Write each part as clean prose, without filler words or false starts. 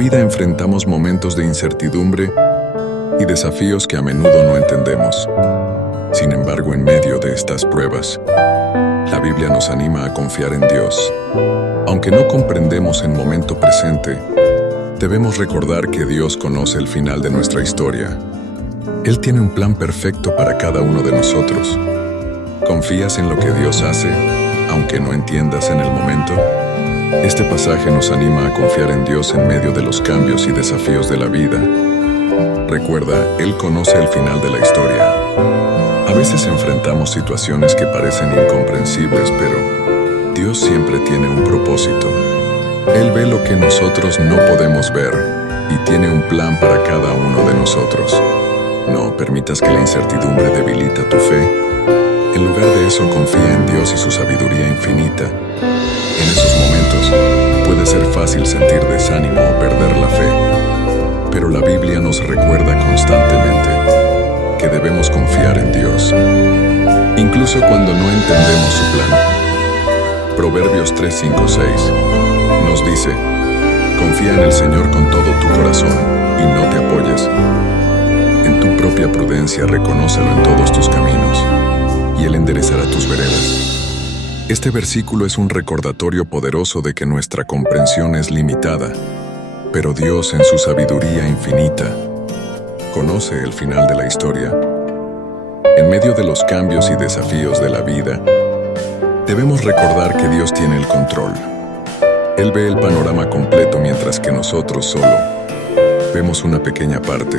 vida enfrentamos momentos de incertidumbre y desafíos que a menudo no entendemos. Sin embargo, en medio de estas pruebas, la Biblia nos anima a confiar en Dios. Aunque no comprendemos el momento presente, debemos recordar que Dios conoce el final de nuestra historia. Él tiene un plan perfecto para cada uno de nosotros. ¿Confías en lo que Dios hace, aunque no entiendas en el momento? Este pasaje nos anima a confiar en Dios en medio de los cambios y desafíos de la vida. Recuerda, Él conoce el final de la historia. A veces enfrentamos situaciones que parecen incomprensibles, pero Dios siempre tiene un propósito. Él ve lo que nosotros no podemos ver y tiene un plan para cada uno de nosotros. No permitas que la incertidumbre debilite tu fe. En lugar de eso, confía en Dios y su sabiduría infinita. En esos momentos, puede ser fácil sentir desánimo o perder la fe, pero la Biblia nos recuerda constantemente que debemos confiar en Dios, incluso cuando no entendemos su plan. Proverbios 3, 5, 6 nos dice: confía en el Señor con todo tu corazón y no te apoyes en tu propia prudencia, reconócelo en todos tus caminos, y Él enderezará tus veredas. Este versículo es un recordatorio poderoso de que nuestra comprensión es limitada, pero Dios, en su sabiduría infinita, conoce el final de la historia. En medio de los cambios y desafíos de la vida, debemos recordar que Dios tiene el control. Él ve el panorama completo mientras que nosotros solo vemos una pequeña parte.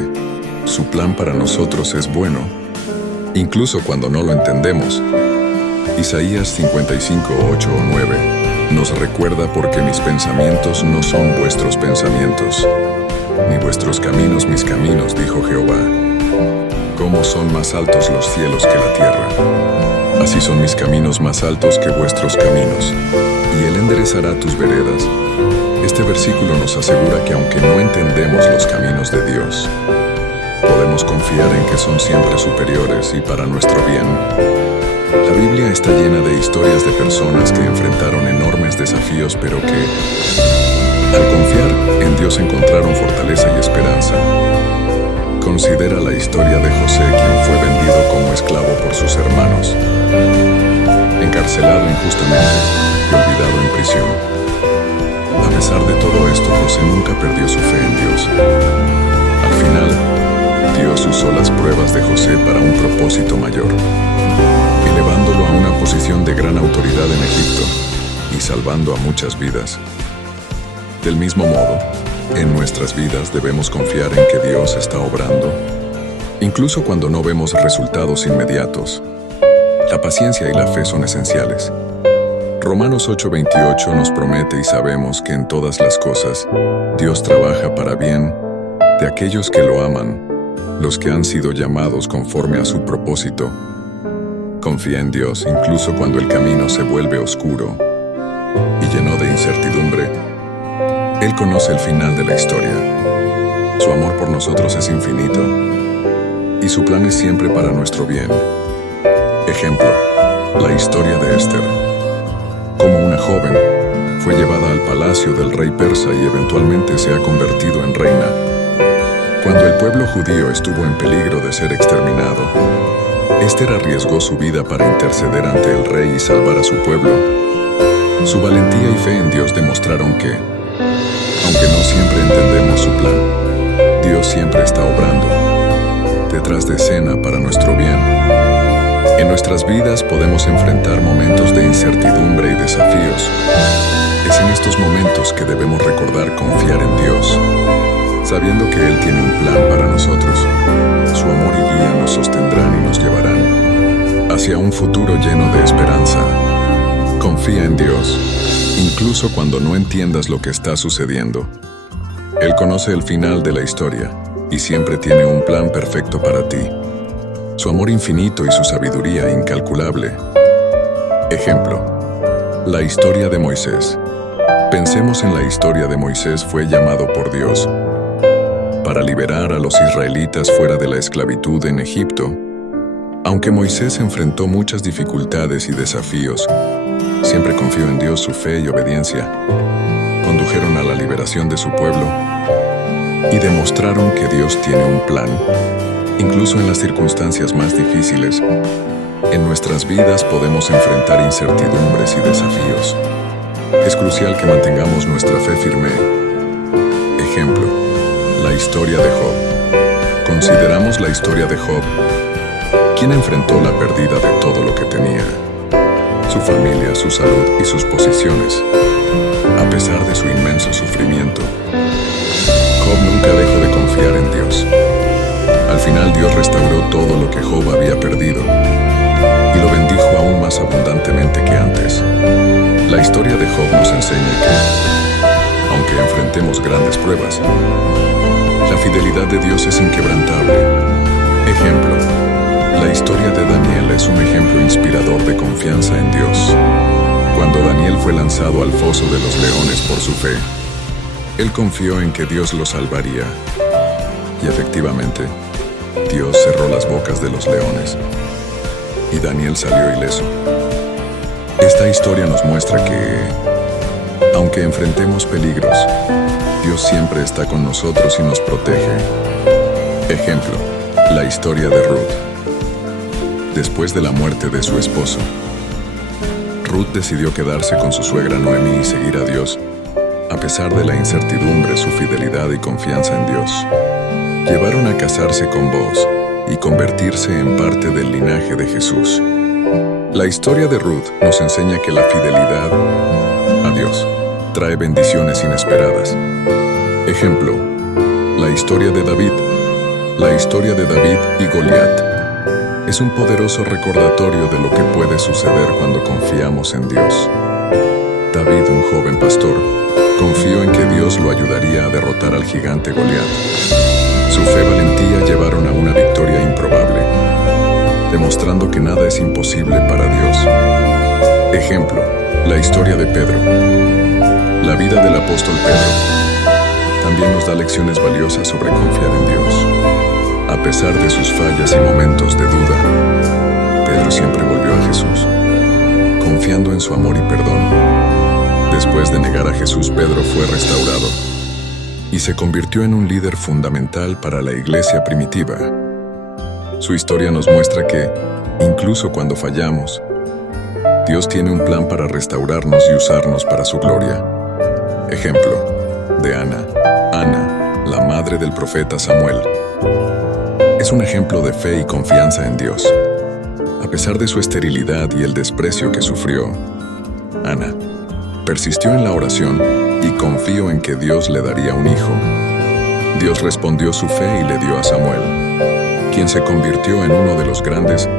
Su plan para nosotros es bueno, incluso cuando no lo entendemos. Isaías 55, 8 o 9 nos recuerda: porque mis pensamientos no son vuestros pensamientos, ni vuestros caminos mis caminos, dijo Jehová. ¿Cómo son más altos los cielos que la tierra? Así son mis caminos más altos que vuestros caminos, y Él enderezará tus veredas. Este versículo nos asegura que aunque no entendemos los caminos de Dios, podemos confiar en que son siempre superiores y para nuestro bien. La Biblia está llena de historias de personas que enfrentaron enormes desafíos, pero que, al confiar en Dios, encontraron fortaleza y esperanza. Considera la historia de José, quien fue vendido como esclavo por sus hermanos, encarcelado injustamente y olvidado en prisión. A pesar de todo esto, José nunca perdió su fe en Dios. Al final, Dios usó las pruebas de José para un propósito mayor, elevándolo a una posición de gran autoridad en Egipto y salvando a muchas vidas. Del mismo modo, en nuestras vidas debemos confiar en que Dios está obrando, incluso cuando no vemos resultados inmediatos. La paciencia y la fe son esenciales. Romanos 8:28 nos promete, y sabemos que en todas las cosas Dios trabaja para bien de aquellos que lo aman, los que han sido llamados conforme a su propósito. Confía en Dios incluso cuando el camino se vuelve oscuro y lleno de incertidumbre. Él conoce el final de la historia. Su amor por nosotros es infinito y su plan es siempre para nuestro bien. Ejemplo, la historia de Esther. Como una joven, fue llevada al palacio del rey persa y eventualmente se ha convertido en reina. Cuando el pueblo judío estuvo en peligro de ser exterminado, Esther arriesgó su vida para interceder ante el rey y salvar a su pueblo. Su valentía y fe en Dios demostraron que, aunque no siempre entendemos su plan, Dios siempre está obrando detrás de escena para nuestro bien. En nuestras vidas podemos enfrentar momentos de incertidumbre y desafíos. Es en estos momentos que debemos recordar confiar en Dios, sabiendo que Él tiene un plan para nosotros. Su amor y guía nos sostendrán y nos llevarán hacia un futuro lleno de esperanza. Confía en Dios, incluso cuando no entiendas lo que está sucediendo. Él conoce el final de la historia y siempre tiene un plan perfecto para ti. Su amor infinito y su sabiduría incalculable. Ejemplo, la historia de Moisés. Pensemos en la historia de Moisés. Fue llamado por Dios para liberar a los israelitas fuera de la esclavitud en Egipto. Aunque Moisés enfrentó muchas dificultades y desafíos, siempre confió en Dios. Su fe y obediencia condujeron condujeron a la liberación de su pueblo y demostraron que Dios tiene un plan, incluso en las circunstancias más difíciles. En nuestras vidas podemos enfrentar incertidumbres y desafíos. Es crucial que mantengamos nuestra fe firme. Ejemplo, la historia de Job. Consideramos la historia de Job, quien enfrentó la pérdida de todo lo que tenía, su familia, su salud y sus posesiones. A pesar de su inmenso sufrimiento, Job nunca dejó de confiar en Dios. Al final Dios restauró todo lo que Job había perdido y lo bendijo aún más abundantemente que antes. La historia de Job nos enseña que, aunque enfrentemos grandes pruebas, la fidelidad de Dios es inquebrantable. Ejemplo, la historia de Daniel es un ejemplo inspirador de confianza en Dios. Cuando Daniel fue lanzado al foso de los leones por su fe, él confió en que Dios lo salvaría. Y efectivamente, Dios cerró las bocas de los leones y Daniel salió ileso. Esta historia nos muestra que, aunque enfrentemos peligros, Dios siempre está con nosotros y nos protege. Ejemplo, la historia de Ruth. Después de la muerte de su esposo, Ruth decidió quedarse con su suegra Noemí y seguir a Dios. A pesar de la incertidumbre, su fidelidad y confianza en Dios llevaron a casarse con Booz y convertirse en parte del linaje de Jesús. La historia de Ruth nos enseña que la fidelidad a Dios trae bendiciones inesperadas. Ejemplo, la historia de David. La historia de David y Goliat es un poderoso recordatorio de lo que puede suceder cuando confiamos en Dios. David, un joven pastor, confió en que Dios lo ayudaría a derrotar al gigante Goliat. Su fe y valentía llevaron a una victoria improbable, demostrando que nada es imposible para Dios. Ejemplo, la historia de Pedro. La vida del apóstol Pedro también nos da lecciones valiosas sobre confiar en Dios. A pesar de sus fallas y momentos de duda, Pedro siempre volvió a Jesús, confiando en su amor y perdón. Después de negar a Jesús, Pedro fue restaurado y se convirtió en un líder fundamental para la iglesia primitiva. Su historia nos muestra que, incluso cuando fallamos, Dios tiene un plan para restaurarnos y usarnos para su gloria. Ejemplo de Ana. Ana, la madre del profeta Samuel, es un ejemplo de fe y confianza en Dios. A pesar de su esterilidad y el desprecio que sufrió, Ana persistió en la oración y confió en que Dios le daría un hijo. Dios respondió su fe y le dio a Samuel, quien se convirtió en uno de los grandes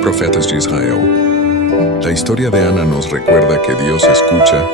profetas de Israel. La historia de Ana nos recuerda que Dios escucha